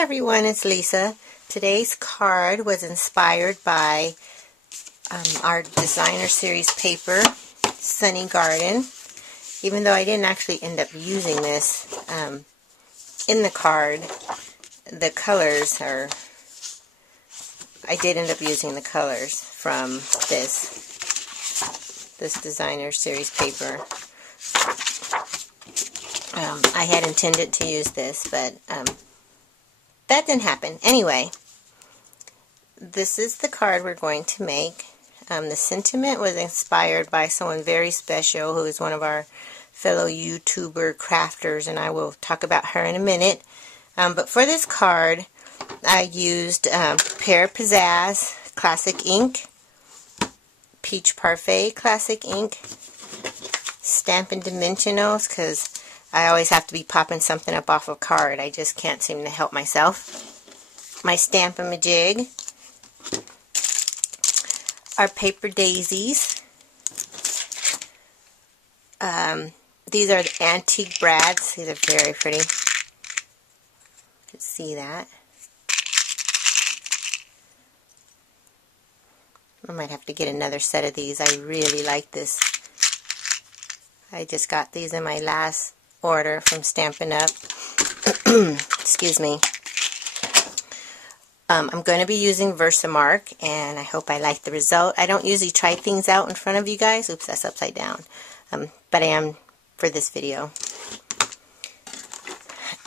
everyone, it's Lisa. Today's card was inspired by our designer series paper, Sunny Garden. Even though I didn't actually end up using this in the card, the colors are, I did end up using the colors from this designer series paper. I had intended to use this, but that didn't happen. Anyway, this is the card we're going to make. The sentiment was inspired by someone very special who is one of our fellow YouTuber crafters, and I will talk about her in a minute. But for this card, I used Pear Pizzazz Classic Ink, Peach Parfait Classic Ink, Stampin' Dimensionals, because I always have to be popping something up off a card. I just can't seem to help myself. My Stamp-A-Majig, our Paper Daisies. These are the Antique Brads. These are very pretty. You can see that. I might have to get another set of these. I really like this. I just got these in my last order from Stampin' Up. Excuse me. I'm going to be using Versamark, and I hope I like the result. I don't usually try things out in front of you guys. Oops, that's upside down. But I am for this video.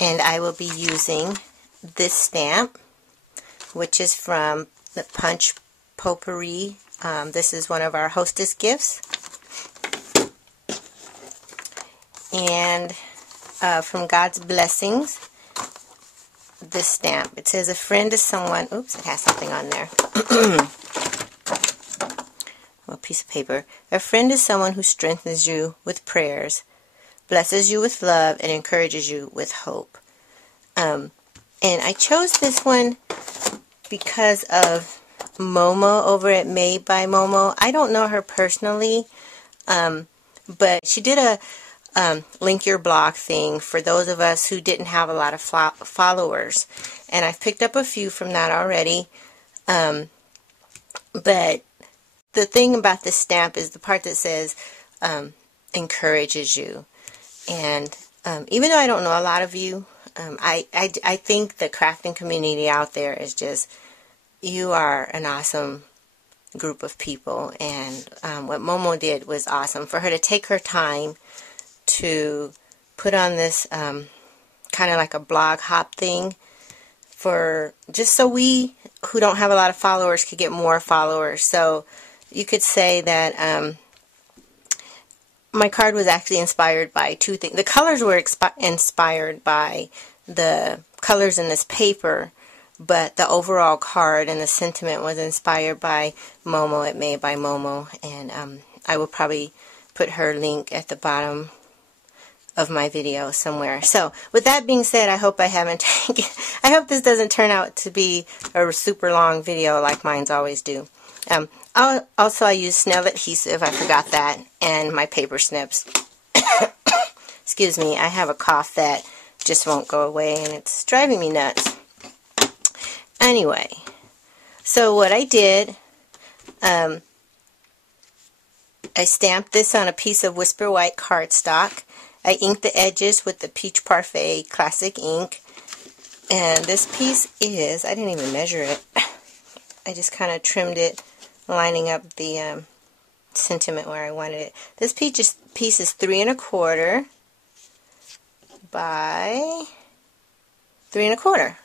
And I will be using this stamp, which is from the Punch Potpourri. This is one of our hostess gifts. And from God's Blessings, this stamp. It says, a friend is someone, oops, it has something on there. A piece of paper. A friend is someone who strengthens you with prayers, blesses you with love, and encourages you with hope. And I chose this one because of Momo over at Made by Momo. I don't know her personally, but she did a link your blog thing for those of us who didn't have a lot of followers, and I've picked up a few from that already. But the thing about this stamp is the part that says encourages you. And even though I don't know a lot of you, I think the crafting community out there is just, you are an awesome group of people, and what Momo did was awesome. For her to take her time to put on this kind of like a blog hop thing, for just so we who don't have a lot of followers could get more followers. So you could say that my card was actually inspired by two things. The colors were inspired by the colors in this paper, but the overall card and the sentiment was inspired by Momo at Made by Momo, and I will probably put her link at the bottom of my video somewhere. So with that being said, I hope I haven't I hope this doesn't turn out to be a super long video like mine's always do. Also, I use snail adhesive, I forgot that, and my paper snips. Excuse me, I have a cough that just won't go away, and it's driving me nuts. Anyway, so what I did, I stamped this on a piece of Whisper White cardstock. I inked the edges with the Peach Parfait Classic Ink. And this piece is, I didn't even measure it. I just kind of trimmed it, lining up the sentiment where I wanted it. This piece is 3 1/4 by 3 1/4.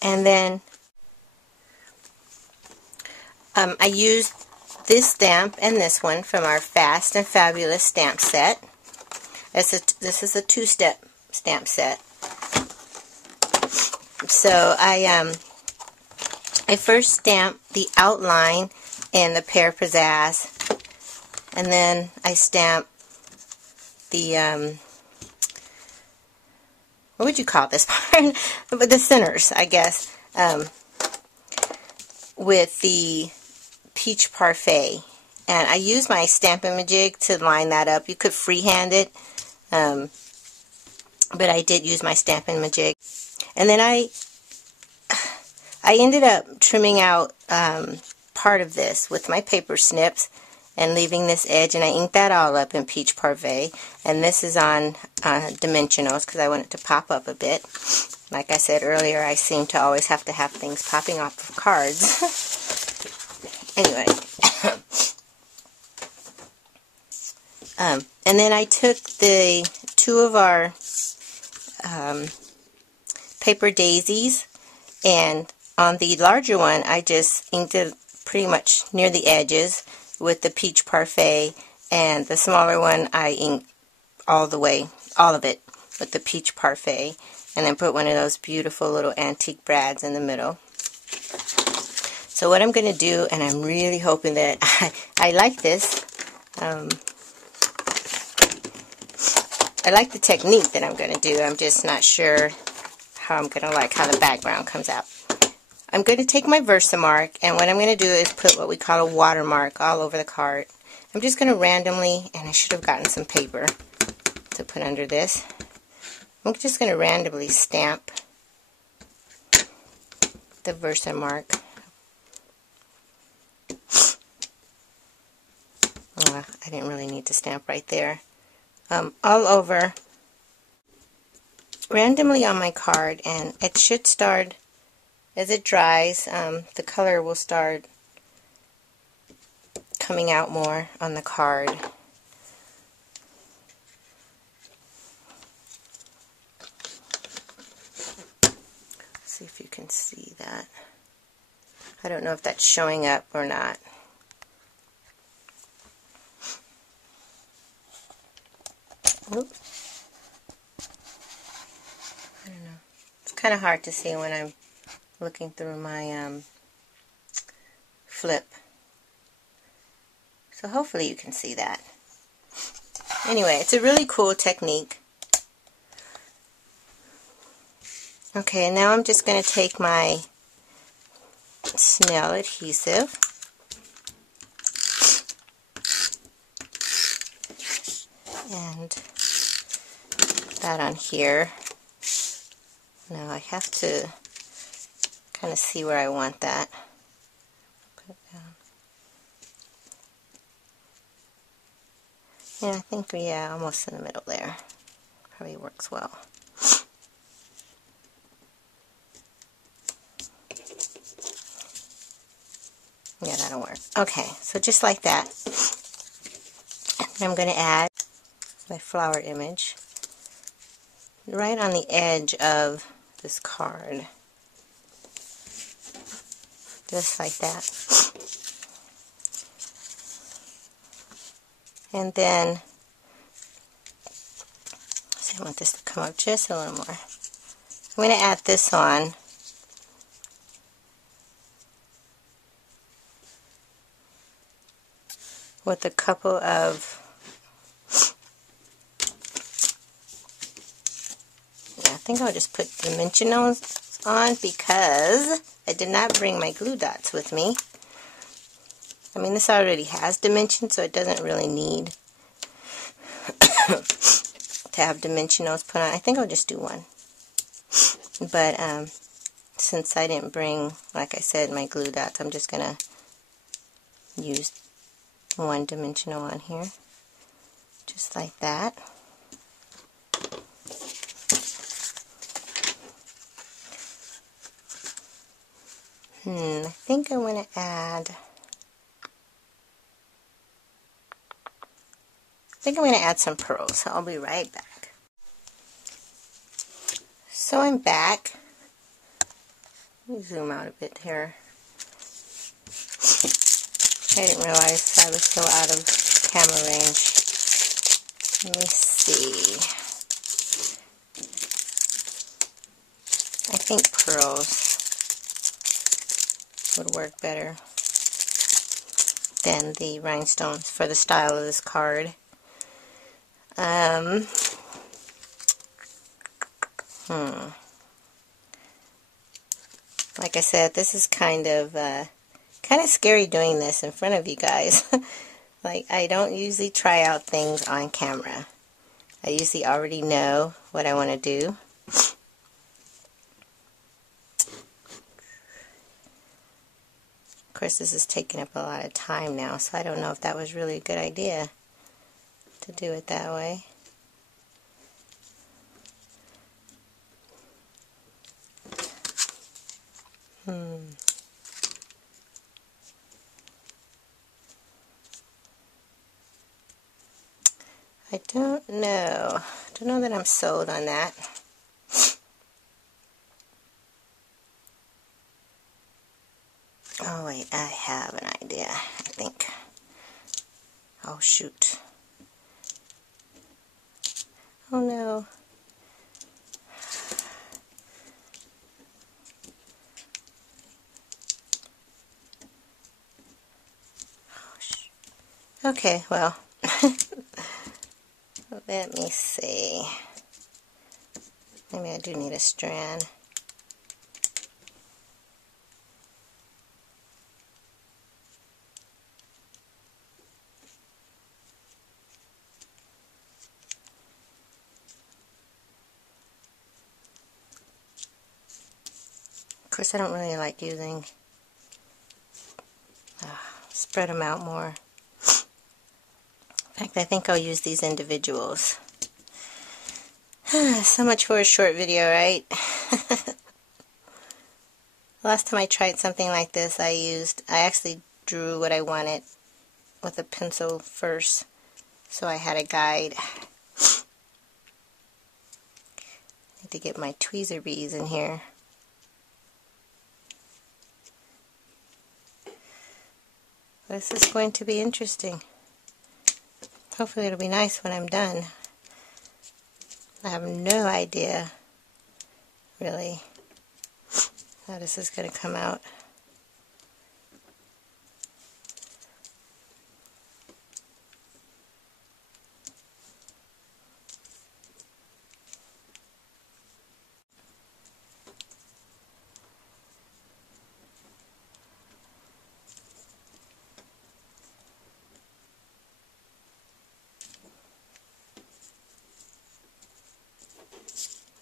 And then I used this stamp and this one from our Fast and Fabulous stamp set. This is a 2-step stamp set. So I first stamped the outline in the Pear Pizzazz, and then I stamped the what would you call this part? But the centers, I guess, with the Peach Parfait. And I used my Stamp-A-Majig to line that up. You could freehand it, but I did use my Stampin' Majig. And then I ended up trimming out part of this with my paper snips and leaving this edge, and I inked that all up in Peach Parfait. And this is on dimensionals because I want it to pop up a bit. Like I said earlier, I seem to always have to have things popping off of cards. Anyway. And then I took the two of our paper daisies, and on the larger one I just inked it pretty much near the edges with the Peach Parfait, and the smaller one I inked all the way, all of it, with the Peach Parfait, and then put one of those beautiful little antique brads in the middle. So what I'm going to do, and I'm really hoping that I like this, I like the technique that I'm going to do. I'm just not sure how I'm going to like how the background comes out. I'm going to take my Versamark, and what I'm going to do is put what we call a watermark all over the card. I'm just going to randomly, and I should have gotten some paper to put under this. I'm just going to randomly stamp the Versamark. Oh, I didn't really need to stamp right there. All over, randomly on my card, and it should start, as it dries, the color will start coming out more on the card. Let's see if you can see that. I don't know if that's showing up or not. Oops. I don't know. It's kind of hard to see when I'm looking through my flip. So hopefully you can see that. Anyway, it's a really cool technique. Okay, and now I'm just going to take my snail adhesive and that on here. Now I have to kind of see where I want that. Put it down. Yeah, I think, yeah, almost in the middle there. Probably works well. Yeah, that'll work. Okay, so just like that. And I'm going to add my flower image right on the edge of this card. Just like that. And then, see, I want this to come up just a little more. I'm going to add this on. With a couple of, I think I'll just put dimensionals on because I did not bring my glue dots with me. I mean, this already has dimensions, so it doesn't really need to have dimensionals put on. I think I'll just do one. But since I didn't bring, like I said, my glue dots, I'm just going to use one dimensional on here. Just like that. I think I want to add, some pearls, so I'll be right back. So I'm back. Let me zoom out a bit here. I didn't realize I was so out of camera range. Let me see. I think pearls would work better than the rhinestones for the style of this card. Like I said, this is kind of scary doing this in front of you guys. Like, I don't usually try out things on camera. I usually already know what I want to do. Of course, this is taking up a lot of time now, so I don't know if that was really a good idea to do it that way. I don't know. I don't know that I'm sold on that. Oh wait, I have an idea, I think. Oh shoot. Oh no. Okay, well, let me see. Maybe I do need a strand. Of course, I don't really like using, spread them out more. In fact, I think I'll use these individuals. So much for a short video, right? Last time I tried something like this, I actually drew what I wanted with a pencil first, so I had a guide. Need to get my tweezer beads in here. This is going to be interesting. Hopefully it'll be nice when I'm done. I have no idea, really, how this is going to come out.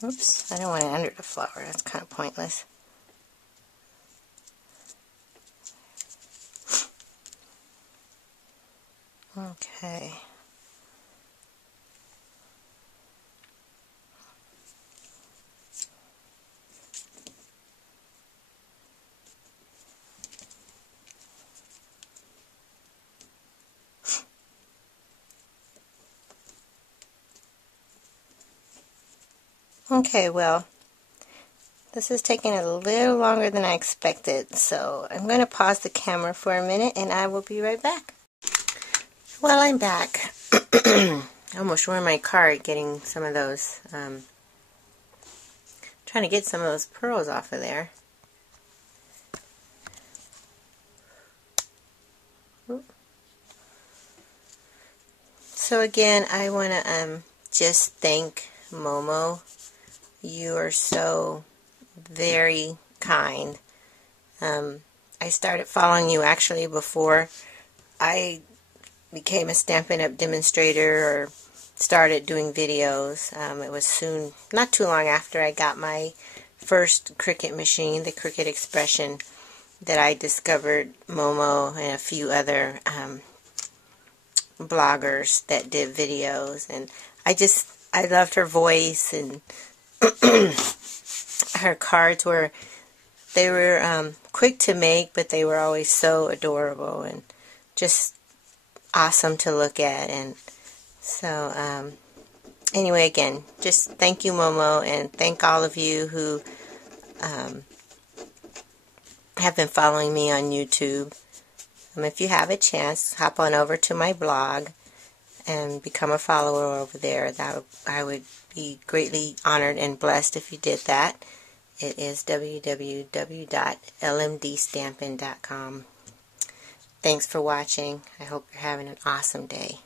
Oops, I don't want it under the flower. That's kind of pointless. Okay. Okay, well, this is taking a little longer than I expected, so I'm going to pause the camera for a minute and I will be right back. Well, I'm back. I almost ruined my card getting some of those, trying to get some of those pearls off of there. So again, I want to just thank Momo. You are so very kind. I started following you actually before I became a Stampin' Up! Demonstrator or started doing videos. It was soon, not too long after I got my first Cricut machine, the Cricut Expression, that I discovered Momo and a few other bloggers that did videos, and I loved her voice, and her cards were quick to make, but they were always so adorable and just awesome to look at. And so anyway, again, just thank you, Momo, and thank all of you who have been following me on YouTube. If you have a chance, hop on over to my blog and become a follower over there. I would be greatly honored and blessed if you did that. It is www.lmdstampin.com. Thanks for watching. I hope you're having an awesome day.